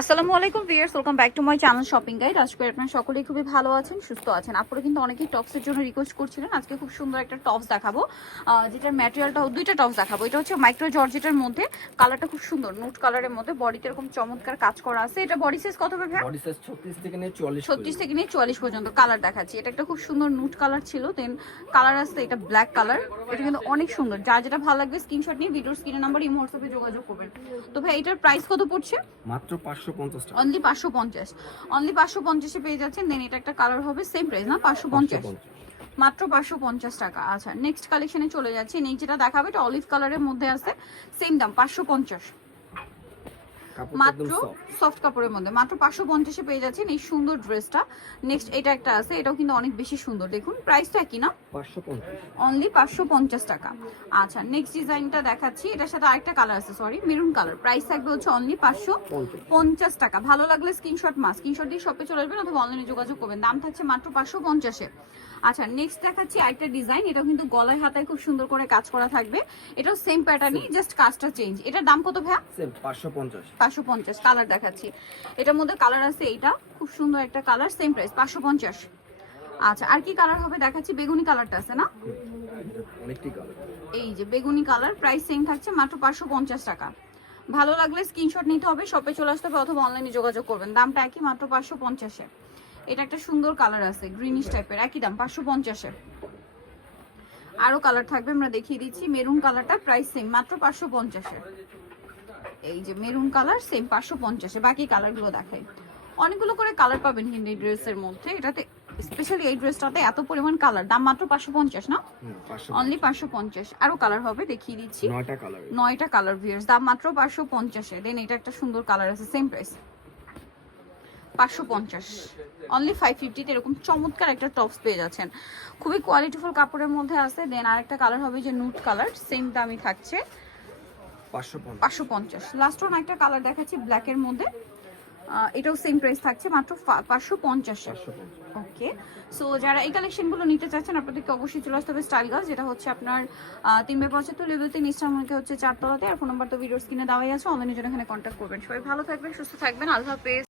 আসসালামু আলাইকুম viewers, welcome back to my channel shopping guide. আজকে আপনারা সকলেই খুবই ভালো আছেন, সুস্থ আছেন। আপনারা কিন্তু অনেকেই টপসের জন্য রিকোয়েস্ট করছিলেন। আজকে খুব সুন্দর একটা টপস দেখাবো, যেটার ম্যাটেরিয়ালটা দুইটা টপস দেখাবো। এটা হচ্ছে মাইক্রো জর্জেটের মধ্যে, কালারটা খুব সুন্দর নুট কালারের মধ্যে, বডিতে এরকম চমৎকার কাজ করা আছে। এটা বডি সাইজ কত হবে? বডি সাইজ 36 থেকে নিয়ে 44 36 থেকে নিয়ে 44 পর্যন্ত কালার দেখাচ্ছি। এটা একটা খুব সুন্দর নুট কালার ছিল, দেন কালার আছে এটা ব্ল্যাক কালার। এটা কিন্তু অনেক সুন্দর, যার যেটা ভালো লাগবে স্ক্রিনশট নিয়ে ভিডিওর স্ক্রিনের নাম্বার ইমো হোয়াটসঅ্যাপে যোগাযোগ করবেন। তো ভাই এটার প্রাইস কত পড়ছে? মাত্র 550 টাকা। অনলি 550, অনলি 550 এ পেয়ে যাচ্ছেন। দেন এটা একটা কালার হবে সেম প্রাইস না, 550, মাত্র 550 টাকা। আচ্ছা, নেক্সট কালেকশনে চলে যাচ্ছি। নেক্সট যেটা দেখাবে এটা অলিভ কালারের মধ্যে আছে, সেম দাম 550, মাত্র সফট কাপড়ের মধ্যে মাত্র 550 এ পেয়ে যাচ্ছেন এই সুন্দর ড্রেসটা। নেক্সট এটা একটা আছে, এটাও কিন্তু অনেক বেশি সুন্দর, দেখুন প্রাইস তো একই না, 550, অনলি 550 টাকা। আচ্ছা, নেক্সট ডিজাইনটা দেখাচ্ছি। এটার সাথে আরেকটা কালার আছে, সরি মেরুন কালার। প্রাইস থাকবে হচ্ছে অনলি 550 টাকা। ভালো লাগলে স্ক্রিনশট দিয়ে শপে চলে আসবেন অথবা অনলাইনে যোগাযোগ করবেন। দাম থাকছে মাত্র 550 এ। আচ্ছা, নেক্সট দেখাচ্ছি আরেকটা ডিজাইন। এটাও কিন্তু গলায় হাতায় খুব সুন্দর করে কাজ করা থাকবে। এটাও সেম প্যাটার্নই, জাস্ট কাজটা চেঞ্জ। এটার দাম কত ভাইয়া? সেম 550, 550। কালার দেখাচ্ছি, এটার মধ্যে কালার আছে, এইটা খুব সুন্দর একটা কালার, সেম প্রাইস 550। আচ্ছা, আর কি কালার হবে দেখাচ্ছি। বেগুনি কালারটা আছে না, অনেকটি কালার। এই যে বেগুনি কালার, প্রাইস সেম থাকছে মাত্র 550 টাকা। ভালো লাগলে স্ক্রিনশট নিতে হবে, শপে চলে আসতে হবে অথবা অনলাইনে যোগাযোগ করবেন। দামটা একই, মাত্র 550 এ। এটা একটা সুন্দর কালার আছে গ্রিনিশ টাইপের, একই দাম 550 এ। আরো কালার থাকবে, আমরা দেখিয়ে দিচ্ছি। মেরুন কালারটা প্রাইস সেম, মাত্র 550 এ। এই যে মেরুন কালার সেম 550 এ। বাকি কালারগুলো দেখাই, অনেকগুলো করে কালার পাবেন কিন্তু এই ড্রেসের মধ্যে। এটাতে স্পেশালি এই ড্রেসটাতে এত পরিমাণ কালার, দাম মাত্র 550 না, অনলি 550। আরো কালার হবে, দেখিয়ে দিচ্ছি। 9টা কালার ভিউয়ার্স, দাম মাত্র 550 এ। দেন এটা একটা সুন্দর কালার আছে, সেম প্রাইস 550, অনলি 550 তে এরকম চমৎকার একটা টপস পেয়ে যাচ্ছেন। খুবই কোয়ালিটিফুল কাপড়ের মধ্যে আছে। দেন আরেকটা কালার হবে যে নুট কালার, সেম দামই থাকছে 550। লাস্ট ওয়ান একটা কালার দেখাচ্ছি ব্ল্যাকের মধ্যে, এটাও সেম প্রাইস থাকছে মাত্র 550। ওকে, সো যারা এই কালেকশনগুলো নিতে চাচ্ছেন আপনাদেরকে অবশ্যই চলে আসতে হবে স্টাইল গার্লস, যেটা হচ্ছে আপনার 375 লেভেল 3 ইস্টার্নকে হচ্ছে 4 তলাতে। আর ফোন নাম্বার তো ভিডিওর স্ক্রিনে দেওয়াই আছে, অনলাইনে জন্য এখানে কন্ট্যাক্ট করবেন। সবাই ভালো থাকবেন, সুস্থ থাকবেন, আল্লাহ হাফেজ।